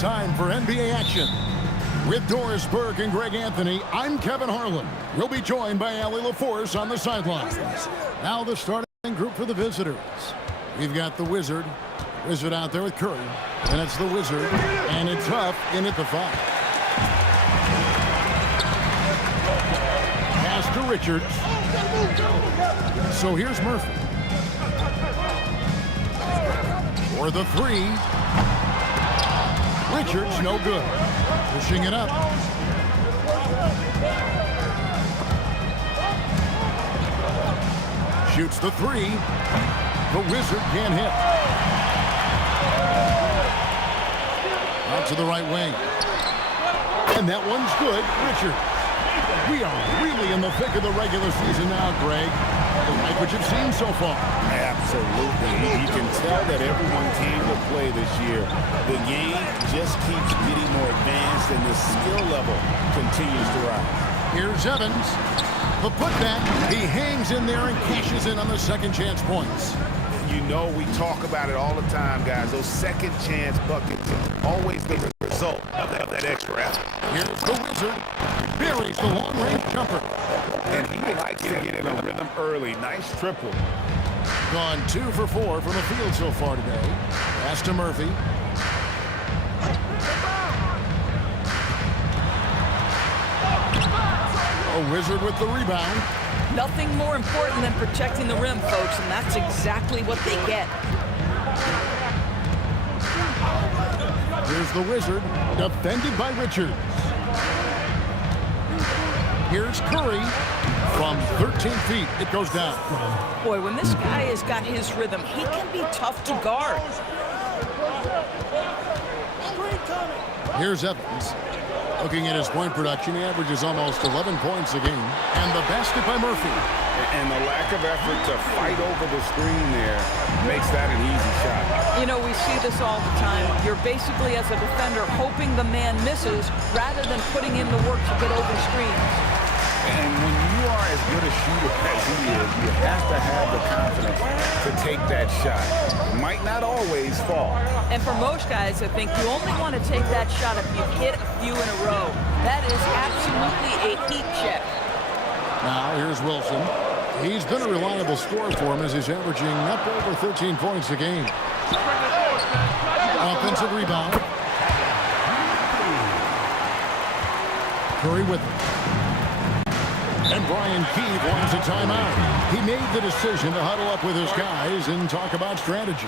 time for NBA action. With Doris Burke and Greg Anthony, I'm Kevin Harlan. We'll be joined by Allie LaForce on the sidelines. Now the starting group for the visitors. We've got the Wizard out there with Curry. And it's the Wizard, and it's Huff in at the 5. Pass to Richards. So here's Murphy. For the 3. Richards, no good. Pushing it up. Shoots the 3. The Wizard can't hit. Out to the right wing. And that one's good. Richards. We are really in the thick of the regular season now, Greg. Like what you've seen so far. Absolutely. You can tell that everyone came to play this year. The game just keeps getting more advanced and the skill level continues to rise. Here's Evans. The putback. He hangs in there and cashes in on the second chance points. You know we talk about it all the time, guys. Those second chance buckets always the result of that extra effort. Here's the Wizard. Buries the long-range jumper. And he likes to get in a rhythm early. Nice triple. Gone 2 for 4 from the field so far today. Pass to Murphy. A Wizard with the rebound. Nothing more important than protecting the rim, folks, and that's exactly what they get. Here's the Wizard, defended by Richards. Here's Curry. From 13 feet, it goes down. Boy, when this guy has got his rhythm, he can be tough to guard. Here's Evans. Looking at his point production, he averages almost 11 points a game. And the basket by Murphy. And the lack of effort to fight over the screen there makes that an easy shot. You know, we see this all the time. You're basically, as a defender, hoping the man misses rather than putting in the work to get over screens. And when you are as good a shooter as he is, you have to have the confidence to take that shot. It might not always fall. And for most guys, I think you only want to take that shot if you've hit a few in a row. That is absolutely a heat check. Now here's Wilson. He's been a reliable scorer for him as he's averaging up over 13 points a game. Offensive rebound. Curry with it. And Brian Keefe wants a timeout. He made the decision to huddle up with his guys and talk about strategy.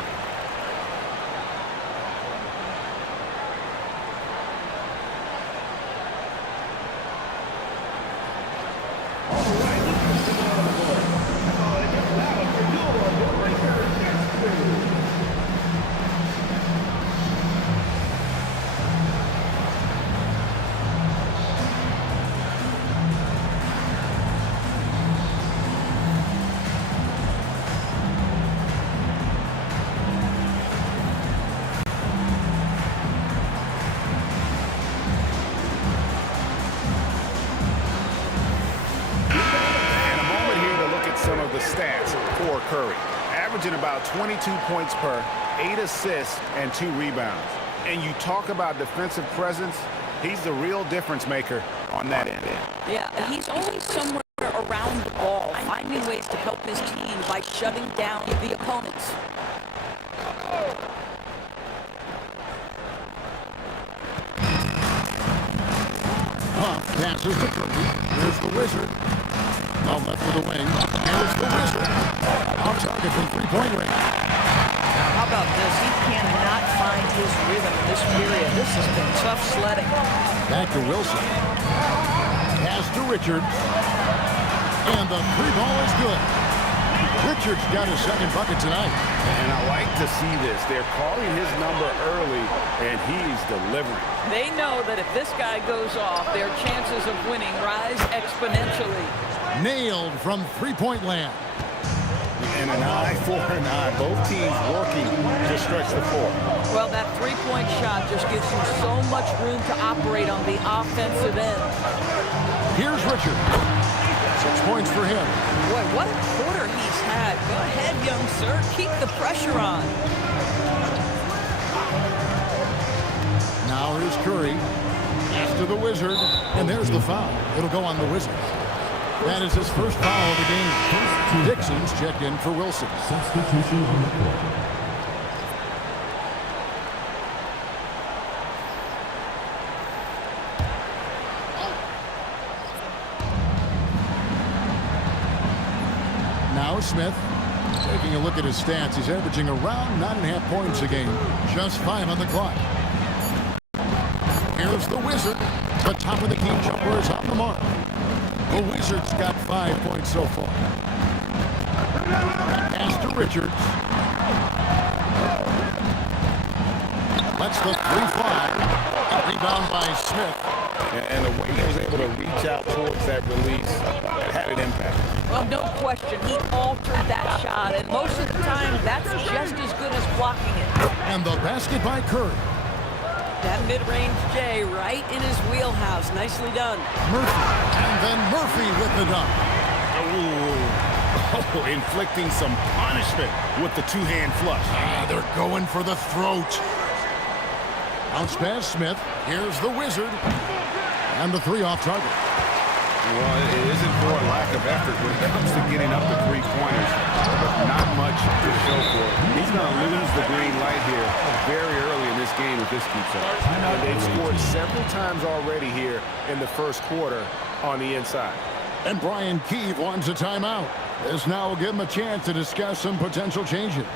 Stats for Curry, averaging about 22 points per, 8 assists, and 2 rebounds. And you talk about defensive presence, he's the real difference maker on that end. Yeah, he's always somewhere around the ball, finding ways to help his team by shutting down the opponents. Passes to Curry. Here's the Wizard. Now left for the wing. Here's the Wizard. Off target from three-point range. Now, how about this? He cannot find his rhythm in this period. This has been tough sledding. Back to Wilson. Pass to Richards. And the three ball is good. Richards got his second bucket tonight. And I like to see this. They're calling his number early, and he's delivering. They know that if this guy goes off, their chances of winning rise exponentially. Nailed from three-point land. And an eye for an eye. Both teams working to stretch the floor. Well, that three-point shot just gives you so much room to operate on the offensive end. Here's Richards. 6 points for him. Boy, what a quarter he's had. Go ahead, young sir. Keep the pressure on. Now Here's Curry. Pass to the Wizard. And there's the foul. It'll go on the Wizard. That is his first foul of the game. Dixon's checked in for Wilson. Substitution on the court. Now Smith. Taking a look at his stats, he's averaging around 9.5 points a game. Just 5 on the clock. Here's the Wizard. The top of the key jumper is on the mark. The Wizards got 5 points so far. Pass to Richards. Lets the 3 fly. Rebound by Smith. And the way he was able to reach out towards that release, it had an impact. Well, no question, he altered that shot, and most of the time, that's just as good as blocking it. And the basket by Curry. That mid-range J right in his wheelhouse. Nicely done. Murphy. And then Murphy with the dunk. Oh, inflicting some punishment with the two-hand flush. They're going for the throat. Bounce pass Smith. Here's the Wizard. And the 3 off target. Well, it isn't for a lack of effort when it comes to getting up to 3-pointers, but not much to show for it. He's going to lose the green light here very early in this game if this keeps up. And they've scored several times already here in the first quarter on the inside. And Brian Keefe wants a timeout. This now will give him a chance to discuss some potential changes.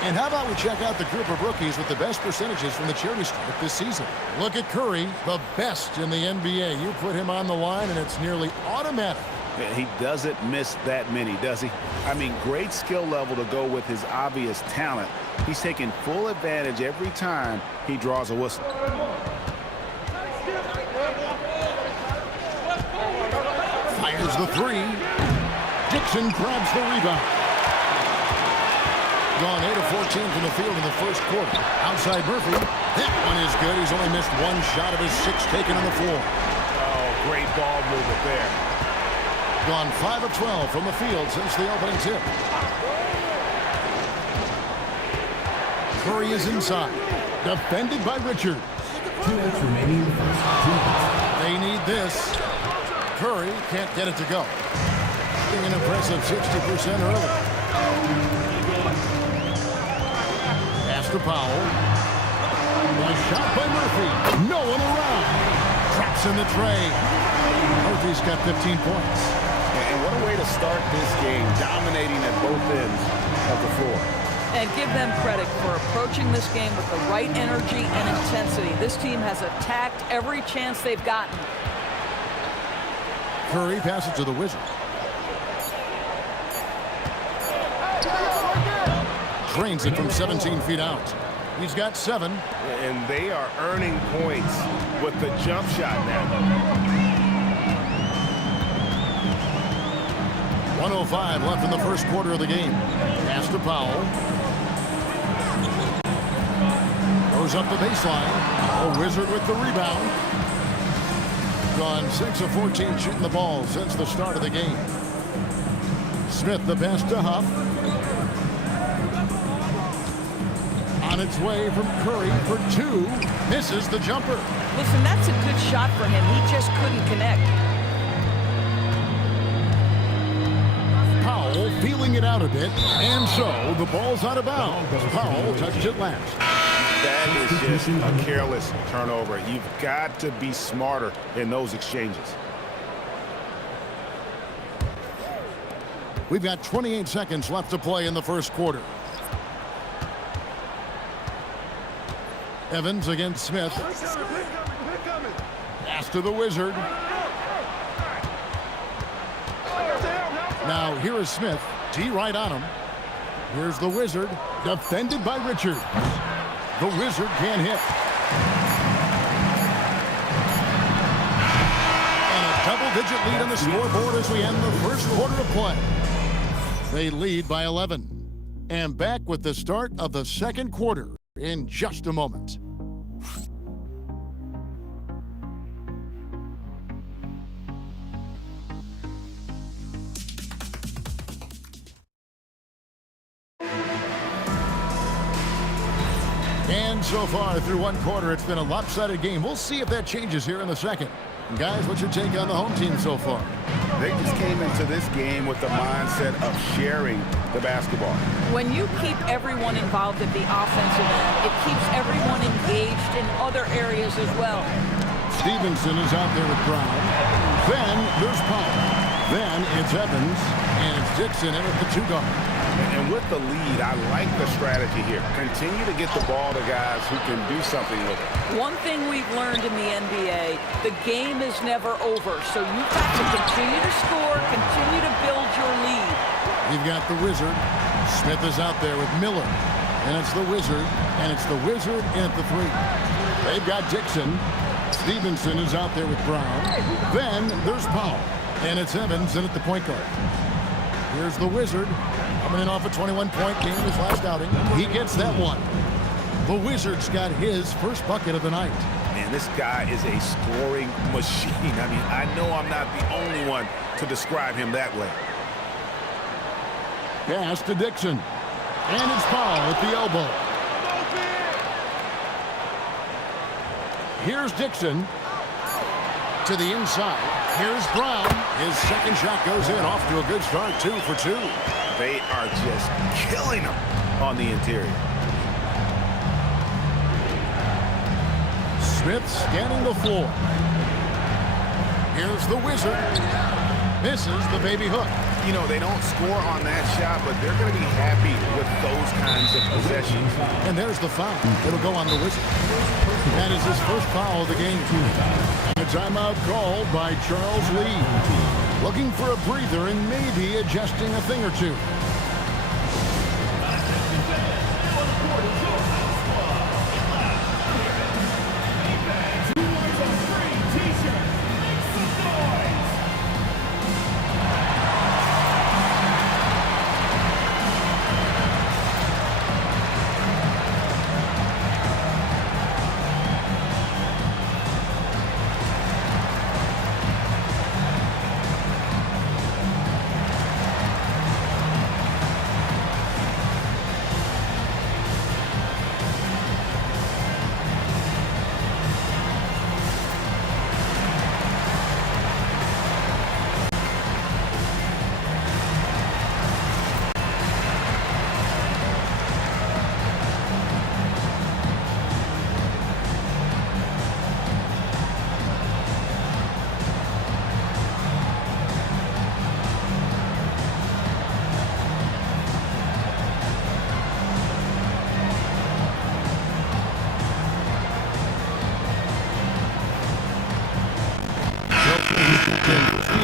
And how about we check out the group of rookies with the best percentages from the charity stripe this season. Look at Curry, the best in the NBA. You put him on the line, and it's nearly automatic. Yeah, he doesn't miss that many, does he? I mean, great skill level to go with his obvious talent. He's taking full advantage every time he draws a whistle. Fires the 3. Dixon grabs the rebound. Gone 8 of 14 from the field in the first quarter. Outside Murphy. That one is good. He's only missed 1 shot of his 6 taken on the floor. Oh, great ball movement there. Gone 5 of 12 from the field since the opening tip. Curry is inside. Defended by Richards. 2 minutes remaining in the first. 2 minutes. They need this. Curry can't get it to go. Shooting an impressive 60% early. Pass to Powell. Nice shot by Murphy. No one around. Traps in the tray. Murphy's got 15 points. And what a way to start this game, dominating at both ends of the floor. And give them credit for approaching this game with the right energy and intensity. This team has attacked every chance they've gotten. Curry passes to the Wizard. Drains it from 17 feet out. He's got 7. And they are earning points with the jump shot now. 1:05 left in the first quarter of the game. Pass to Powell. Goes up the baseline. A Wizard with the rebound. Gone 6 of 14 shooting the ball since the start of the game. Smith the pass to Huff. On its way from Curry for 2. Misses the jumper. Listen, that's a good shot for him. He just couldn't connect. Powell feeling it out a bit, and so the ball's out of bounds. Powell touched it last. That is just a careless turnover. You've got to be smarter in those exchanges. We've got 28 seconds left to play in the first quarter. Evans against Smith. Pass to the Wizard. Now here is Smith. T right on him. Here's the Wizard. Defended by Richards. The Wizard can't hit. And a double-digit lead on the scoreboard as we end the first quarter of play. They lead by 11. And back with the start of the second quarter in just a moment. And so far through one quarter, it's been a lopsided game. We'll see if that changes here in the second. And guys, what's your take on the home team so far? They just came into this game with the mindset of sharing the basketball. When you keep everyone involved at the offensive end, it keeps everyone engaged in other areas as well. Stevenson is out there with Brown. Then there's Powell. Then it's Evans. And it's Dixon in at the 2-guard. And with the lead, I like the strategy here. Continue to get the ball to guys who can do something with it. One thing we've learned in the NBA, the game is never over. So you've got to continue to score, continue to build your lead. You've got the Wizard. Smith is out there with Miller. And it's the Wizard. And it's the Wizard in at the 3. They've got Dixon. Stevenson is out there with Brown. Then there's Powell. And it's Evans in at the point guard. Here's the Wizard. Coming in off a 21-point game his last outing. He gets that one. The Wizard's got his first bucket of the night. Man, this guy is a scoring machine. I mean, I know I'm not the only one to describe him that way. Pass to Dixon. And it's Powell at the elbow. Here's Dixon. To the inside. Here's Brown. His second shot goes in. Off to a good start. 2 for 2. They are just killing him on the interior. Smith scanning the floor. Here's the Wizard. Misses the baby hook. You know, they don't score on that shot, but they're going to be happy with those kinds of possessions. And there's the foul. It'll go on the Wizard. That is his first foul of the game. A timeout called by Charles Lee. Looking for a breather and maybe adjusting a thing or two.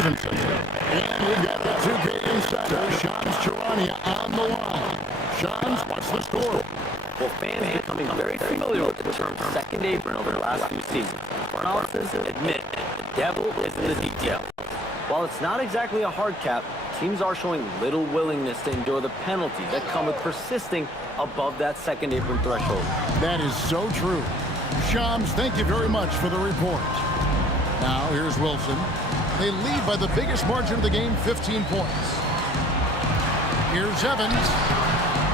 Stevenson. And we've got the 2K insider, Shams Charania, on the line. Shams, what's the score? Well, fans are becoming very familiar with the term second apron over the last few seasons. Front offices admit the devil is in the detail. While it's not exactly a hard cap, teams are showing little willingness to endure the penalties that come with persisting above that second apron threshold. That is so true. Shams, thank you very much for the report. Now, here's Wilson. They lead by the biggest margin of the game, 15 points. Here's Evans.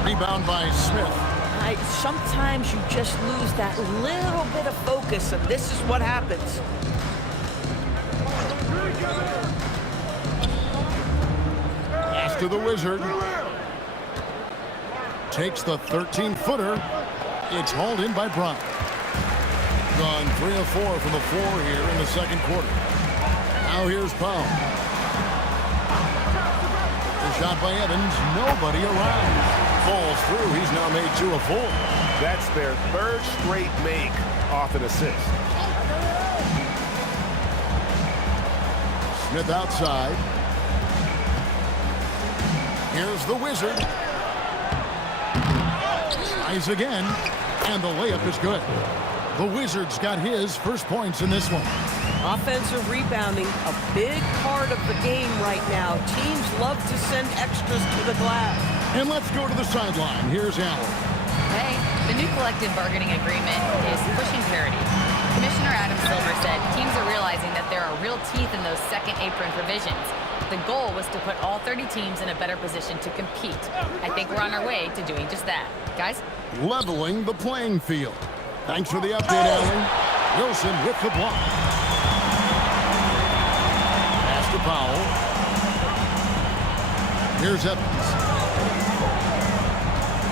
Rebound by Smith. Sometimes you just lose that little bit of focus, and this is what happens. Pass to the Wizard. Takes the 13-footer. It's hauled in by Brown. Gone 3 of 4 from the floor here in the second quarter. Now here's Powell. The shot by Evans. Nobody around. Falls through. He's now made 2 of 4. That's their third straight make off an assist. Smith outside. Here's the Wizard. Tries again, and the layup is good. The Wizards got his first points in this one. Offensive rebounding, a big part of the game right now. Teams love to send extras to the glass. And let's go to the sideline. Here's Allen. Hey, the new collective bargaining agreement is pushing parity. Commissioner Adam Silver said teams are realizing that there are real teeth in those second apron provisions. The goal was to put all 30 teams in a better position to compete. I think we're on our way to doing just that. Guys? Leveling the playing field. Thanks for the update, Allen. Wilson with the block. Pass to Powell. Here's Evans.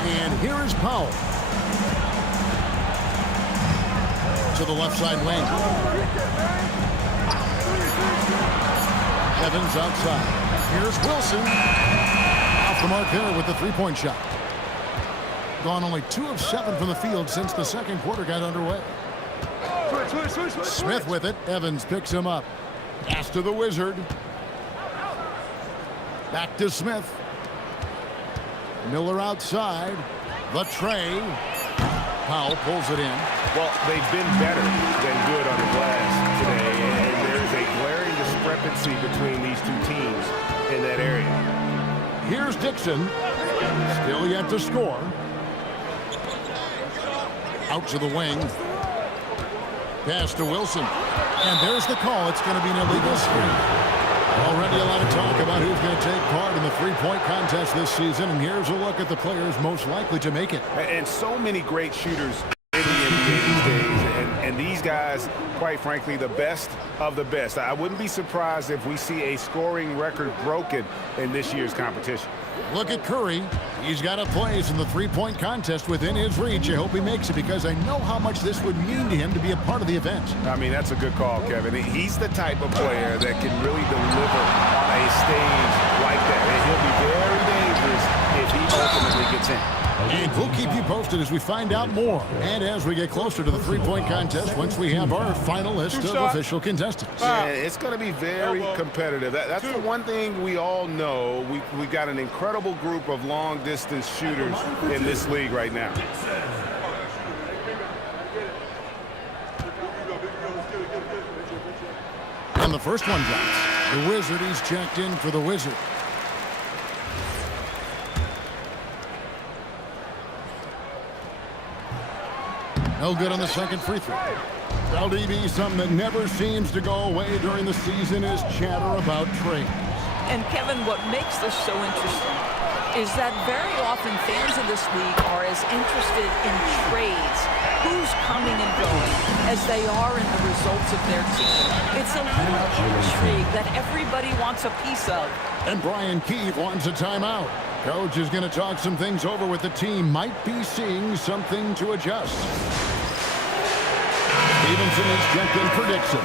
And here is Powell. To the left side wing. Evans outside. Here's Wilson. Off the mark there with the three-point shot. Gone only 2 of 7 from the field since the second quarter got underway. Smith with it. Evans picks him up. Pass to the Wizard. Back to Smith. Miller outside. The tray. Powell pulls it in. Well, they've been better than good on the glass today, and there's a glaring discrepancy between these two teams in that area. Here's Dixon. Still yet to score. Out to the wing. Pass to Wilson. And there's the call. It's going to be an illegal screen. Already a lot of talk about who's going to take part in the three-point contest this season. And here's a look at the players most likely to make it. And so many great shooters in the NBA these days. And these guys, quite frankly, the best of the best. I wouldn't be surprised if we see a scoring record broken in this year's competition. Look at Curry. He's got a place in the three-point contest within his reach. I hope he makes it because I know how much this would mean to him to be a part of the event. I mean, that's a good call, Kevin. He's the type of player that can really deliver on a stage like that. And he'll be very dangerous if he ultimately gets in. And we'll keep you posted as we find out more. And as we get closer to the three-point contest, once we have our final list of official contestants. Yeah, it's going to be very competitive. That's the one thing we all know. We got an incredible group of long-distance shooters in this league right now. And the first one drops. The Wizard, he's checked in for the Wizard. No good on the second free throw. LDB, something that never seems to go away during the season is chatter about trades. And Kevin, what makes this so interesting is that very often fans of this league are as interested in trades, who's coming and going, as they are in the results of their team. It's a little intrigue that everybody wants a piece of. And Brian Keefe wants a timeout. Coach is going to talk some things over with the team. Might be seeing something to adjust. Stevenson is checked in for Dixon.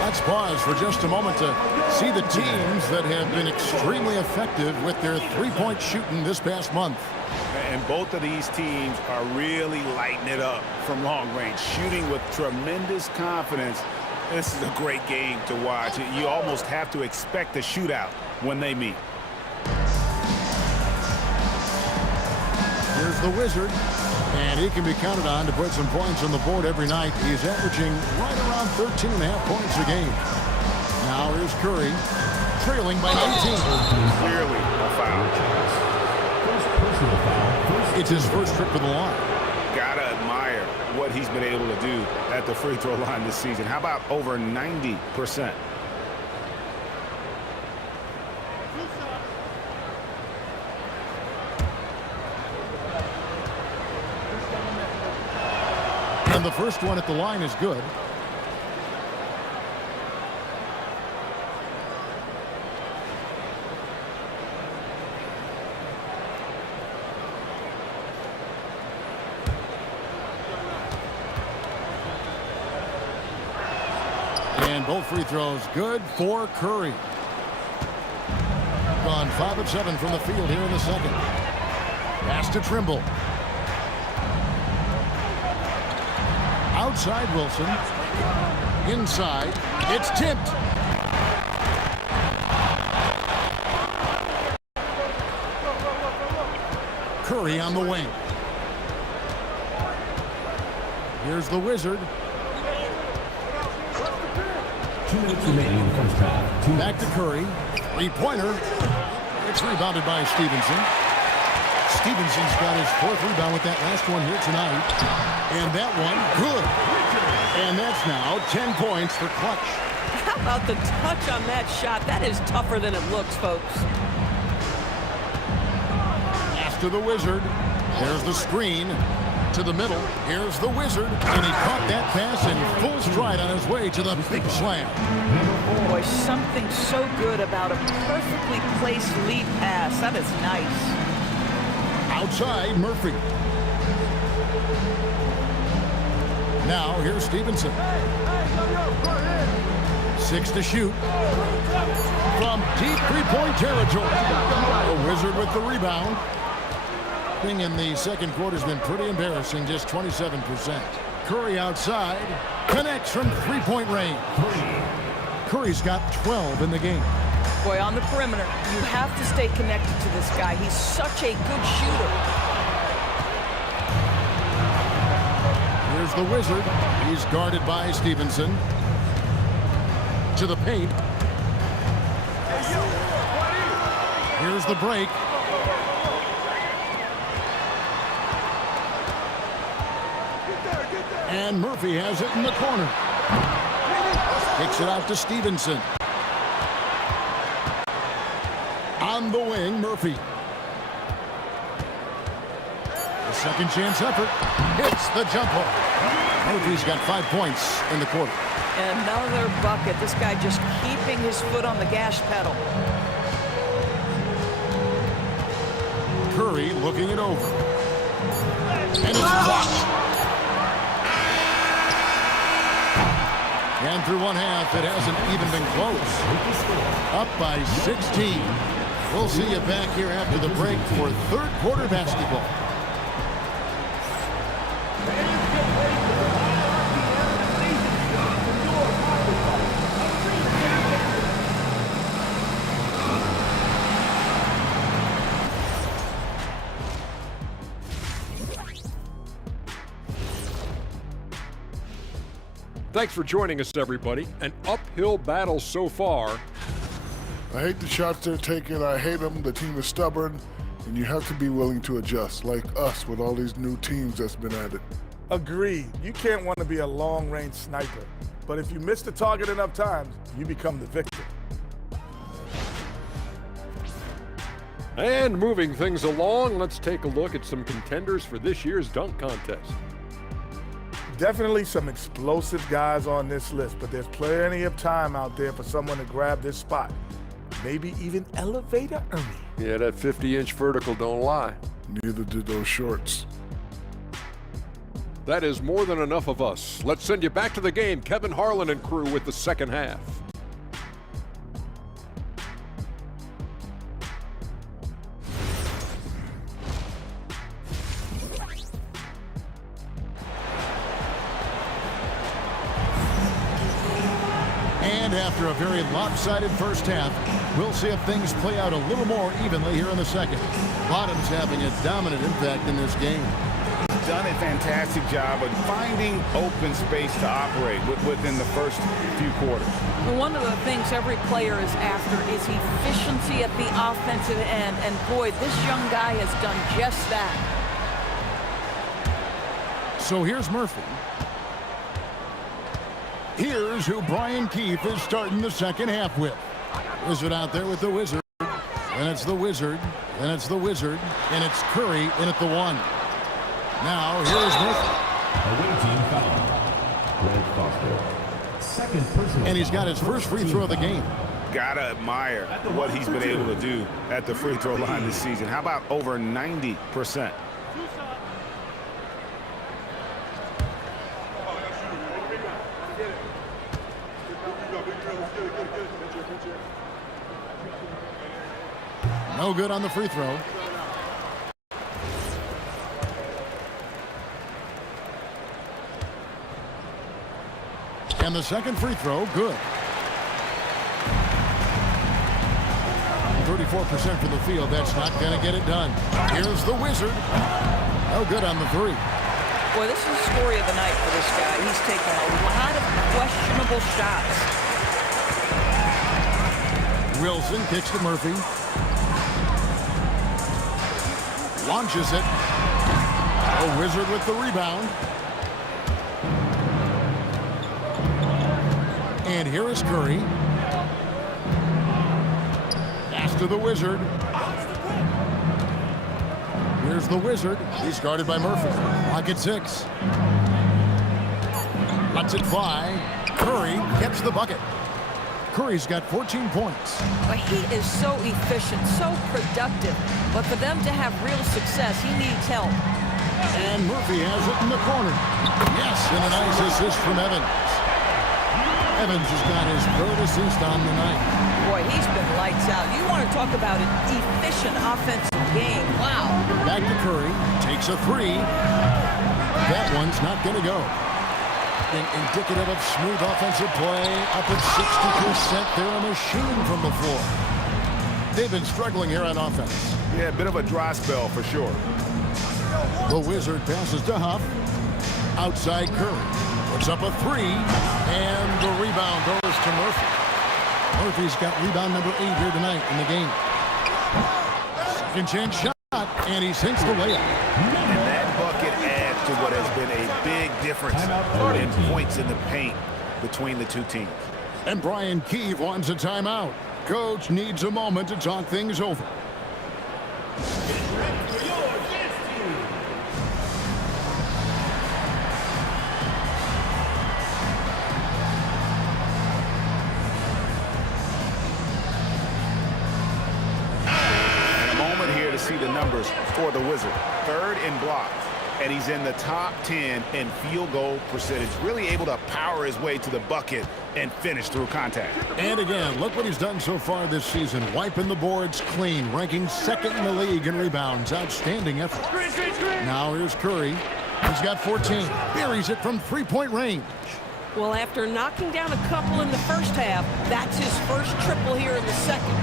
Let's pause for just a moment to see the teams that have been extremely effective with their three-point shooting this past month. And both of these teams are really lighting it up from long range, shooting with tremendous confidence. This is a great game to watch. You almost have to expect a shootout when they meet. Here's the Wizard, and he can be counted on to put some points on the board every night. He's averaging right around 13.5 points a game. Now here's Curry, trailing by 19. Clearly a foul. First personal foul. It's his first trip to the line. Gotta admire what he's been able to do at the free throw line this season. How about over 90%? And the first one at the line is good. And both free throws good for Curry. Gone 5 of 7 from the field here in the second. Pass to Trimble. Outside Wilson. Inside. It's tipped. Curry on the wing. Here's the Wizard. 2 minutes remaining in the first half. Back to Curry. Three-pointer. It's rebounded by Stevenson. Stevenson's got his 4th rebound with that last one here tonight. And that one, good. And that's now 10 points for Clutch. How about the touch on that shot? That is tougher than it looks, folks. After the Wizard. There's the screen. To the middle. Here's the Wizard. And he caught that pass in full stride on his way to the big slam. Boy, something so good about a perfectly placed lead pass. That is nice. Outside, Murphy. Now, here's Stevenson. 6 to shoot. From deep three-point territory. The Wizard with the rebound. In the second quarter has been pretty embarrassing, just 27%. Curry outside, connects from three-point range. Curry's got 12 in the game. Boy, on the perimeter, you have to stay connected to this guy. He's such a good shooter. Here's the Wizard. He's guarded by Stevenson. To the paint. Here's the break. And Murphy has it in the corner. Kicks it out to Stevenson. On the wing, Murphy. The second chance effort. Hits the jumper. Murphy's got 5 points in the quarter. Another bucket. This guy just keeping his foot on the gas pedal. Curry looking it over. And it's blocked. And through one half, it hasn't even been close. Up by 16. We'll see you back here after the break for third quarter basketball. Thanks for joining us, everybody. An uphill battle so far. I hate the shots they're taking. I hate them. The team is stubborn, and you have to be willing to adjust, like us with all these new teams that's been added. Agreed. You can't want to be a long-range sniper, but if you miss the target enough times, you become the victim. And moving things along, let's take a look at some contenders for this year's dunk contest. Definitely some explosive guys on this list, but there's plenty of time out there for someone to grab this spot. Maybe even Elevator Ernie. Yeah, that 50-inch vertical don't lie. Neither did those shorts. That is more than enough of us. Let's send you back to the game. Kevin Harlan and crew with the second half. And after a very lopsided first half, we'll see if things play out a little more evenly here in the second. Bottom's having a dominant impact in this game. He's done a fantastic job of finding open space to operate within the first few quarters. One of the things every player is after is efficiency at the offensive end, and boy, this young guy has done just that. So here's Murphy. Here's who Brian Keefe is starting the second half with. Wizard out there with the Wizard. And it's the Wizard. And it's the Wizard. And it's Curry in at the one. Now here's Murphy. Away team foul. Grant Foster. Second personal. And he's got his first free throw of the game. Gotta admire what he's been able to do at the free throw line this season. How about over 90%? No good on the free throw. And the second free throw, good. 34% from the field. That's not going to get it done. Here's the Wizard. No good on the three. Boy, this is the story of the night for this guy. He's taken a lot of questionable shots. Wilson kicks to Murphy. Launches it. A Wizard with the rebound. And here is Curry. Pass to the Wizard. Here's the Wizard. He's guarded by Murphy. Lock at 6. Lets it fly. Curry gets the bucket. Curry's got 14 points. But he is so efficient, so productive. But for them to have real success, he needs help. And Murphy has it in the corner. Yes, and a nice assist from Evans. Evans has got his third assist on the night. Boy, he's been lights out. You want to talk about an efficient offensive game. Wow. Back to Curry. Takes a three. That one's not going to go. Indicative of smooth offensive play. Up at 60%. They're a machine from the floor. They've been struggling here on offense. Yeah, a bit of a dry spell for sure. The Wizard passes to Huff. Outside Curry. Puts up a three. And the rebound goes to Murphy. Murphy's got rebound number 8 here tonight in the game. Second chance shot. And he sinks the layup. And that bucket adds to what has been a big difference in points in the paint between the two teams. And Brian Keefe wants a timeout. Coach needs a moment to talk things over. See the numbers for the Wizard. 3rd in blocks, and he's in the top 10 in field goal percentage. Really able to power his way to the bucket and finish through contact. And again, look what he's done so far this season. Wiping the boards clean, ranking 2nd in the league in rebounds. Outstanding effort. Now here's Curry. He's got 14. Buries it from three-point range. Well, after knocking down a couple in the first half, that's his first triple here in the second.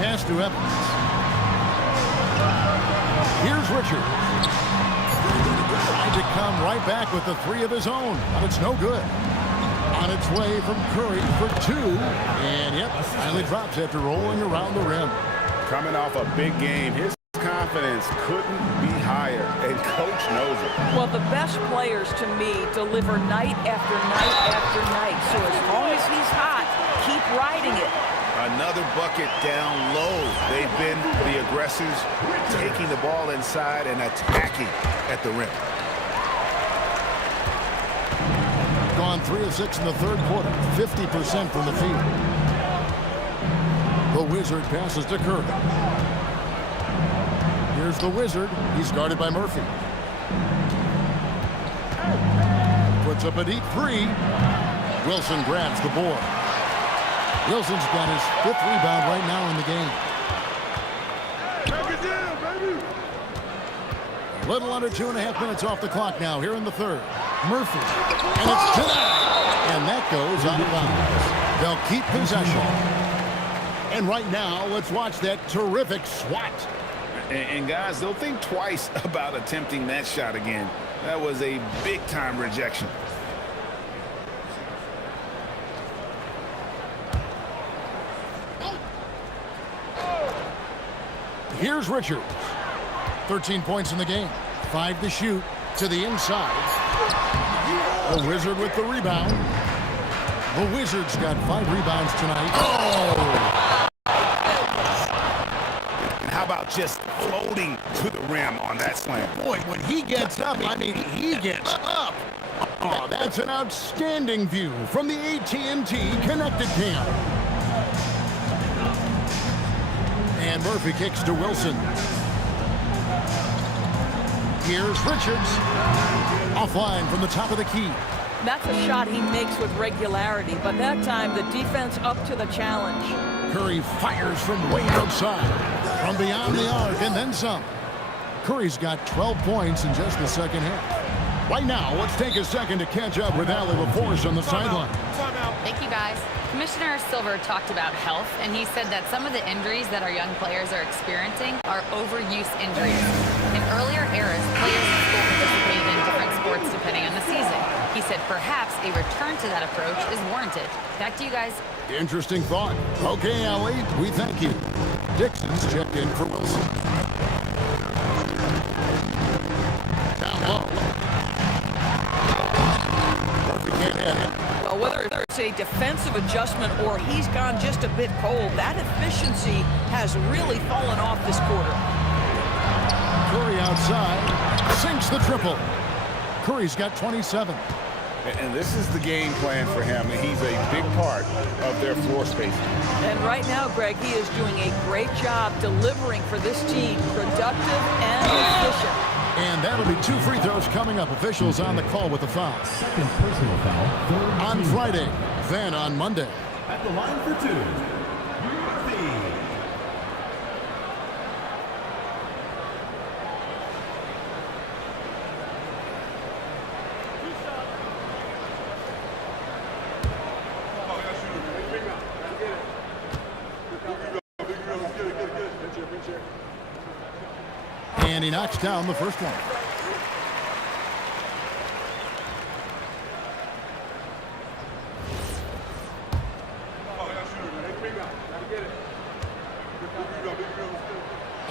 Pass to Evans. Here's Richard. Trying to come right back with the three of his own, but it's no good. On its way from Curry for 2. And yep, finally drops after rolling around the rim. Coming off a big game, his confidence couldn't be higher, and coach knows it. Well, the best players to me deliver night after night after night. So as long as he's hot, keep riding it. Another bucket down low. They've been the aggressors, taking the ball inside and attacking at the rim. Gone 3 of 6 in the third quarter, 50% from the field. The Wizard passes to Curry. Here's the Wizard. He's guarded by Murphy. Puts up a deep 3. Wilson grabs the board. Wilson's got his 5th rebound right now in the game. A little under 2.5 minutes off the clock now here in the third. Murphy. And it's denied. And that goes out of bounds. They'll keep possession. And right now, let's watch that terrific swat. And guys, they'll think twice about attempting that shot again. That was a big-time rejection. Here's Richards. 13 points in the game. 5 to shoot to the inside. The Wizard with the rebound. The Wizards got 5 rebounds tonight. Oh! about just floating to the rim on that slam? Boy, when he gets up, I mean, he gets up. Oh, that's an outstanding view from the AT&T Connected Cam. And Murphy kicks to Wilson. Here's Richards. Offline from the top of the key. That's a shot he makes with regularity, but that time the defense up to the challenge. Curry fires from way outside, from beyond the arc, and then some. Curry's got 12 points in just the second half. Right now, let's take a second to catch up with Allie LaForce on the sideline. Thank you, guys. Commissioner Silver talked about health, and he said that some of the injuries that our young players are experiencing are overuse injuries. In earlier eras, players in school participated in different sports depending on the season. He said perhaps a return to that approach is warranted. Back to you guys. Interesting thought. Okay, Allie, we thank you. Dixon's checked in for Wilson. Down low. Murphy can't hit it. Well, whether it's a defensive adjustment or he's gone just a bit cold, that efficiency has really fallen off this quarter. Curry outside, sinks the triple. Curry's got 27. And this is the game plan for him. He's a big part of their floor spacing. And right now, Greg, he is doing a great job delivering for this team, productive and efficient. And that'll be 2 free throws coming up. Officials on the call with the foul. Second personal foul. On Friday, then on Monday. At the line for 2, Murphy. And he knocks down the first one.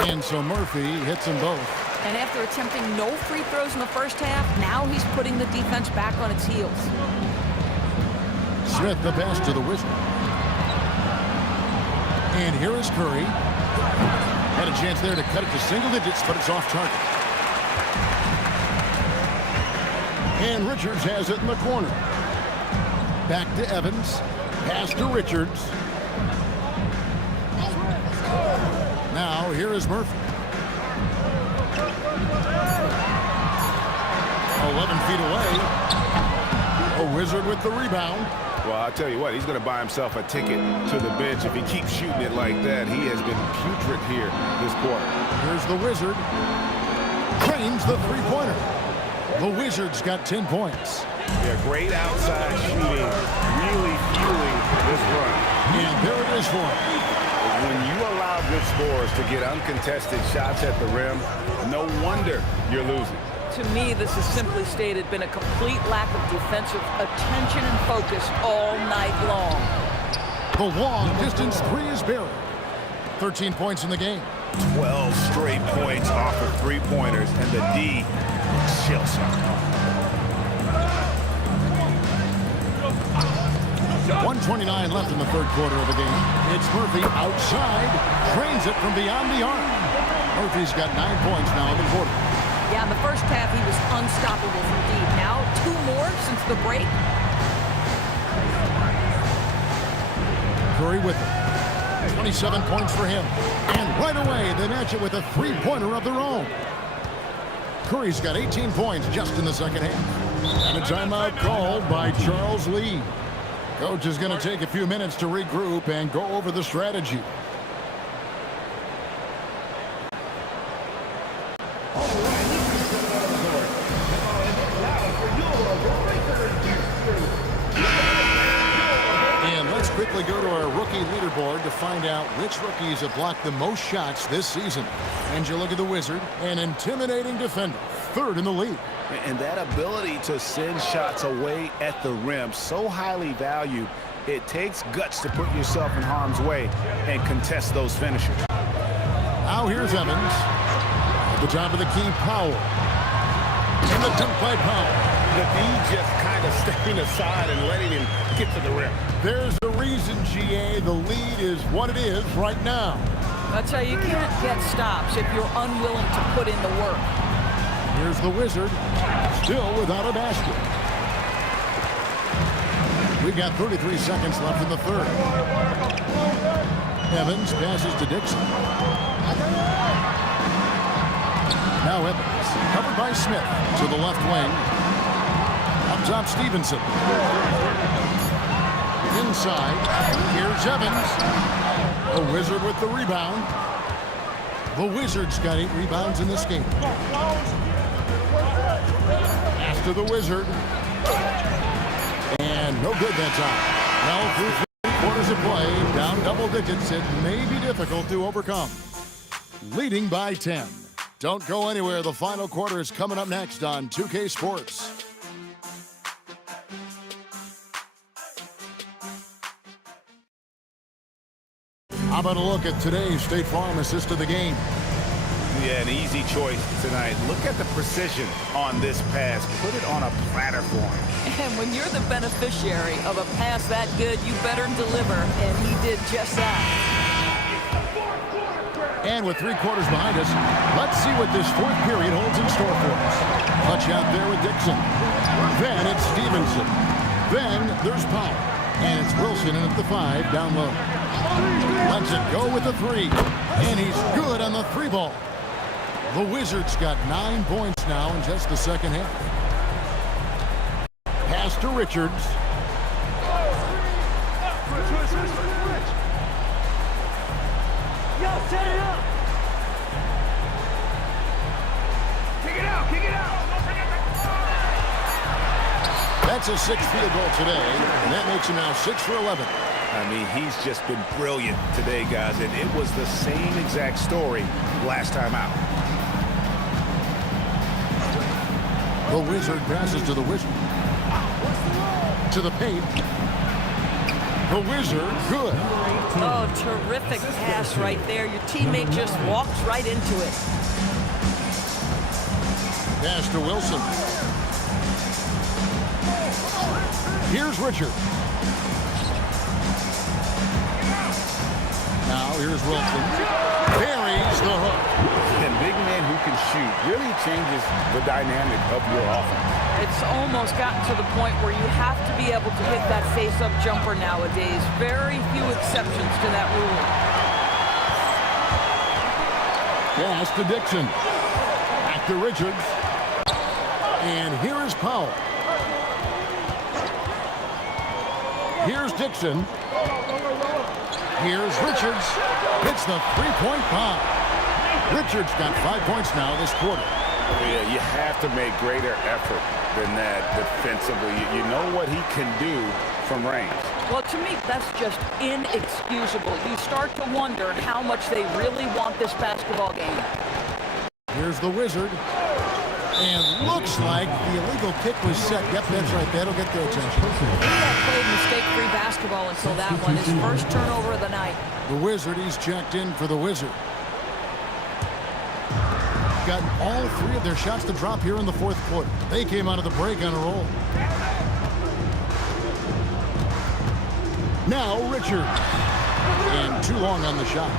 And so Murphy hits them both. And after attempting no free throws in the first half, now he's putting the defense back on its heels. Smith the pass to the Wizard. And here is Curry. Had a chance there to cut it to single digits, but it's off target. And Richards has it in the corner. Back to Evans. Pass to Richards. Now here is Murphy. 11 feet away. A Wizard with the rebound. Well, I'll tell you what, he's going to buy himself a ticket to the bench if he keeps shooting it like that. He has been putrid here this quarter. Here's the Wizard. Claims the three-pointer. The Wizard's got 10 points. Yeah, great outside shooting, really fueling this run. And there it is for him. When you allow good scorers to get uncontested shots at the rim, no wonder you're losing. To me, this has simply stated been a complete lack of defensive attention and focus all night long. The long-distance three is buried. 13 points in the game. 12 straight points off of three-pointers, and the D chills him. 1:29 left in the third quarter of the game. It's Murphy outside, drains it from beyond the arc. Murphy's got 9 points now in the quarter. Yeah, in the first half, he was unstoppable from deep. Now, 2 more since the break. Curry with it. 27 points for him. And right away, they match it with a three-pointer of their own. Curry's got 18 points just in the second half. And a timeout called by Charles Lee. Coach is going to take a few minutes to regroup and go over the strategy. And let's quickly go to our rookie leaderboard to find out which rookies have blocked the most shots this season. And you look at the Wizard, an intimidating defender, third in the league. And that ability to send shots away at the rim, so highly valued, it takes guts to put yourself in harm's way and contest those finishers. Now here's Evans. At the top of the key, Powell. And the dunk by Powell. The D just kind of stepping aside and letting him get to the rim. There's a reason, GA, the lead is what it is right now. That's how you can't get stops if you're unwilling to put in the work. Here's the Wizard, still without a basket. We've got 33 seconds left in the third. Evans passes to Dixon. Now Evans, covered by Smith to the left wing. Up top, Stevenson. Inside, here's Evans. The Wizard with the rebound. The Wizards got 8 rebounds in this game. Pass to the Wizard. And no good that time. Well, through 3 quarters of play, down double digits, it may be difficult to overcome. Leading by 10. Don't go anywhere. The final quarter is coming up next on 2K Sports. How about a look at today's State Farm assist of the game? Yeah, an easy choice tonight. Look at the precision on this pass. Put it on a platter for him. And when you're the beneficiary of a pass that good, you better deliver, and he did just that. And with 3 quarters behind us, let's see what this fourth period holds in store for us. Touch out there with Dixon. Then it's Stevenson. Then there's Powell. And it's Wilson in at the 5 down low. Lets it go with the 3. And he's good on the 3 ball. The Wizards got 9 points now in just the second half. Pass to Richards. Yo, set it up. Kick it out, kick it out. That's a 6th field goal today, and that makes him now 6 for 11. I mean, he's just been brilliant today, guys, and it was the same exact story last time out. The Wizard passes to the Wizard. To the paint. The Wizard, good. Oh, terrific pass right there. Your teammate just walks right into it. Pass to Wilson. Here's Richard. Now here's Wilson. Buries the hook. And big man who can shoot really changes the dynamic of your offense. It's almost gotten to the point where you have to be able to hit that face-up jumper nowadays. Very few exceptions to that rule. Pass to Dixon. Back to Richards. And here is Powell. Here's Dixon. Here's Richards. Hits the 3-point bomb. Richards got 5 points now this quarter. Yeah, you have to make greater effort than that defensively. You know what he can do from range. Well, to me, that's just inexcusable. You start to wonder how much they really want this basketball game. Here's the Wizard. And looks like the illegal kick was set. Yep, that's right. That'll get their attention. He had played mistake-free basketball until that one. His first turnover of the night. The Wizard, he's checked in for the Wizard. Got all 3 of their shots to drop here in the 4th quarter. They came out of the break on a roll. Now Richard. And too long on the shot.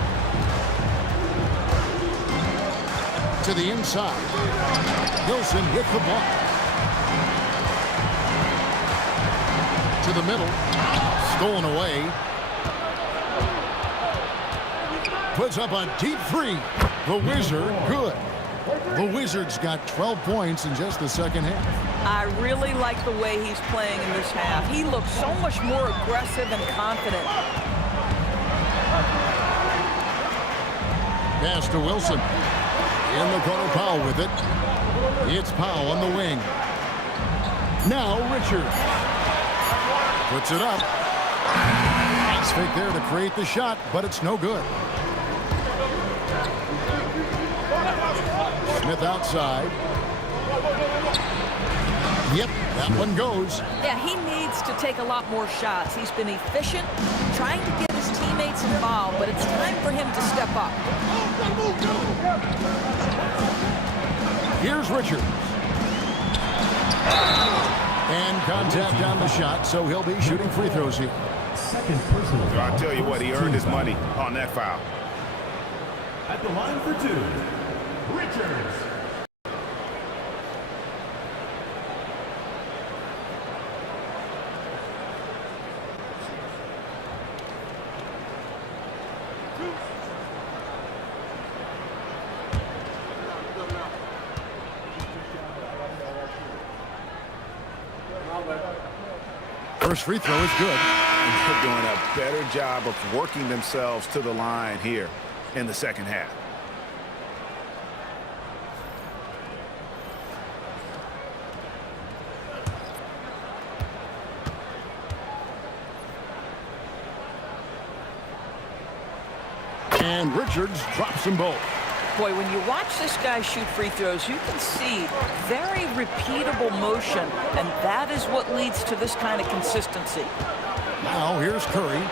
To the inside. Wilson with the block. To the middle. Stolen away. Puts up a deep 3. The Wizard, good. The Wizards got 12 points in just the second half. I really like the way he's playing in this half. He looks so much more aggressive and confident. Pass to Wilson. In the corner, Powell with it. It's Powell on the wing. Now Richards. Puts it up. Nice fake there to create the shot, but it's no good. Smith outside. Yep, that one goes. Yeah, he needs to take a lot more shots. He's been efficient, trying to get his teammates involved, but it's time for him to step up. Here's Richards. And contact on the shot, so he'll be shooting free throws here. Second personal foul. I'll tell you what, he earned his money on that foul. At the line for two, Richards. First free throw is good. And they're doing a better job of working themselves to the line here in the second half. And Richards drops them both. Boy, when you watch this guy shoot free throws, you can see very repeatable motion, and that is what leads to this kind of consistency. Now here's Curry.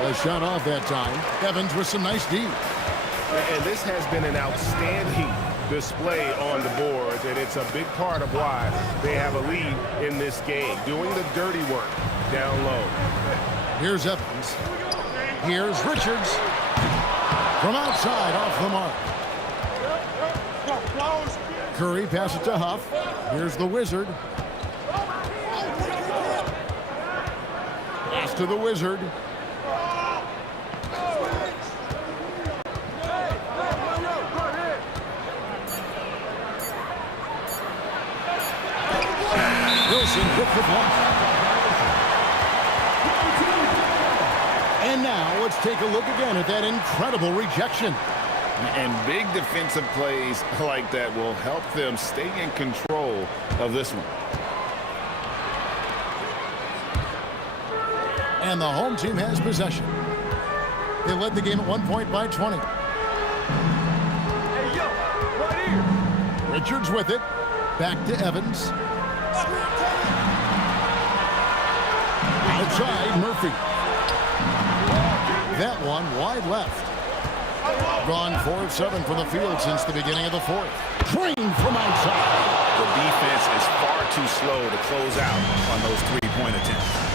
A shot off that time. Evans with some nice D. And this has been an outstanding display on the boards, and it's a big part of why they have a lead in this game, doing the dirty work down low. Here's Evans. Here's Richards. From outside, off the mark. Curry pass it to Huff. Here's the Wizard. Pass to the Wizard. Wilson with the block. And now let's take a look again at that incredible rejection. And big defensive plays like that will help them stay in control of this one. And the home team has possession. They led the game at 1 point by 20. Hey, yo, right here. Richards with it. Back to Evans. Outside, Murphy. That one wide left. Gone 4 of 7 from the field since the beginning of the fourth. Drained from outside. The defense is far too slow to close out on those three-point attempts.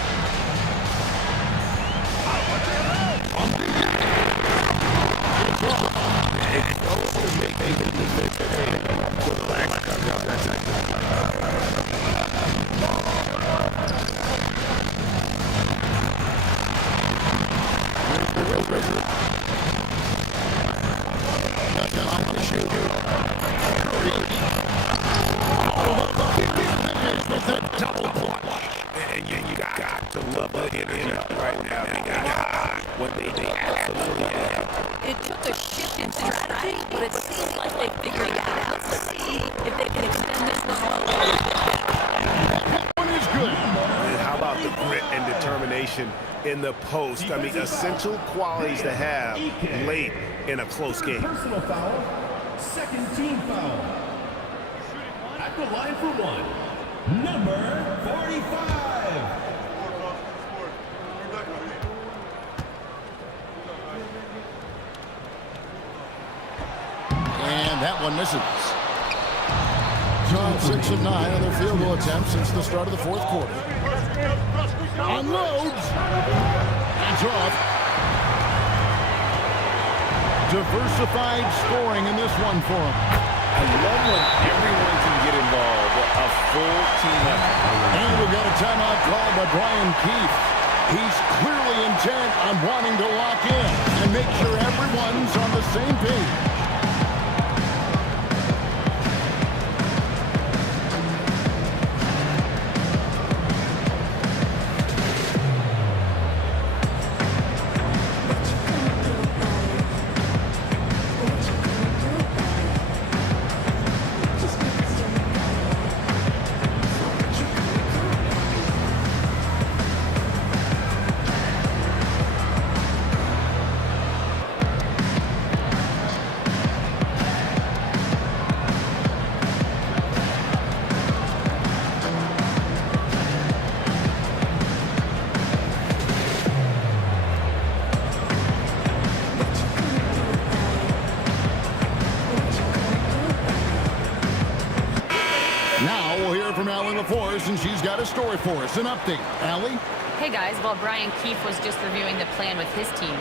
And you got to love the energy right now. What they absolutely have. It took a shift in strategy, but it seems like they figured it out. Let's see if they can extend this one all. One is good. And how about the grit and determination in the post? I mean, essential qualities to have late in a close game. Personal foul. Second team foul. At the line for one, number 45. And that one misses. John 6 of 9 on their field goal attempts since the start of the fourth quarter. Unloads. Hands off. Diversified scoring in this one for him. I love when everyone can get involved, a full team effort. And we've got a timeout called by Brian Keefe. He's clearly intent on wanting to lock in and make sure everyone's on the same page. And she's got a story for us, an update. Allie? Hey guys, while Brian Keefe was just reviewing the plan with his team,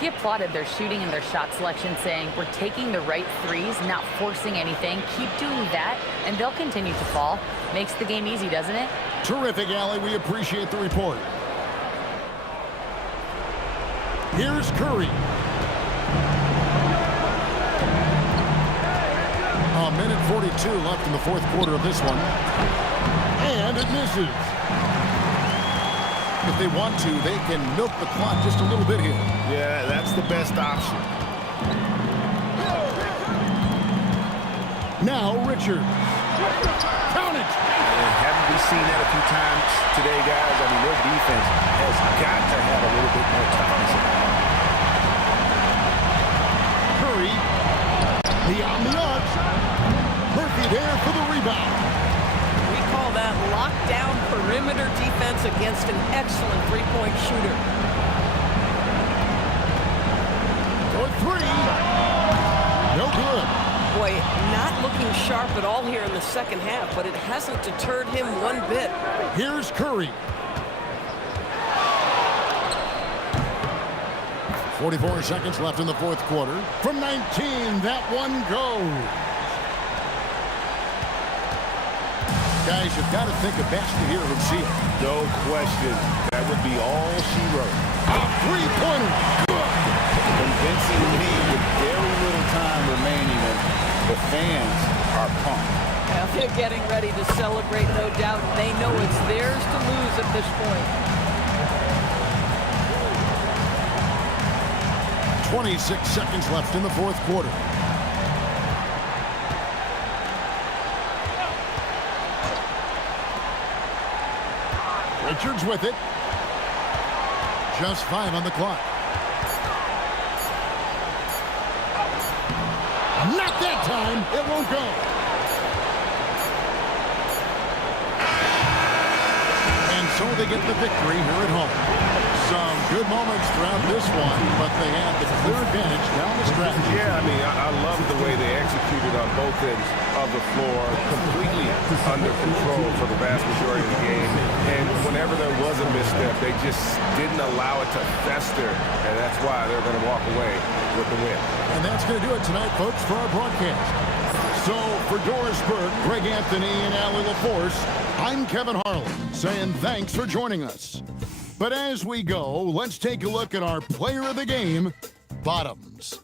he applauded their shooting and their shot selection, saying, "We're taking the right threes, not forcing anything. Keep doing that, and they'll continue to fall." Makes the game easy, doesn't it? Terrific, Allie. We appreciate the report. Here's Curry. A minute 42 left in the fourth quarter of this one. And it misses. If they want to, they can milk the clock just a little bit here. Yeah, that's the best option. Now Richards. Count it. And haven't we seen that a few times today, guys? I mean, their defense has got to have a little bit more toughness in it. Curry. Beyond the arc. Murphy there for the rebound. We call that lockdown perimeter defense against an excellent three-point shooter. For three. No good. Boy, not looking sharp at all here in the second half, but it hasn't deterred him one bit. Here's Curry. 44 seconds left in the fourth quarter. From 19, that one goes. Guys, you've got to think a basket here would see it. No question. That would be all she wrote. A three-pointer. Good. Convincing lead with very little time remaining, and the fans are pumped. Well, they're getting ready to celebrate, no doubt. They know it's theirs to lose at this point. 26 seconds left in the fourth quarter. Richards with it. Just 5 on the clock. Not that time. It won't go. And so they get the victory here at home. Some good moments throughout this one, but they had the clear advantage down the stretch. Yeah, I mean, I love the way they executed on both ends of the floor, completely under control for the vast majority of the game. And whenever there was a misstep, they just didn't allow it to fester, and that's why they're going to walk away with the win. And that's going to do it tonight, folks, for our broadcast. So for Doris Burke, Greg Anthony, and Allie LaForce, I'm Kevin Harlan saying thanks for joining us. But as we go, let's take a look at our player of the game, Bottoms.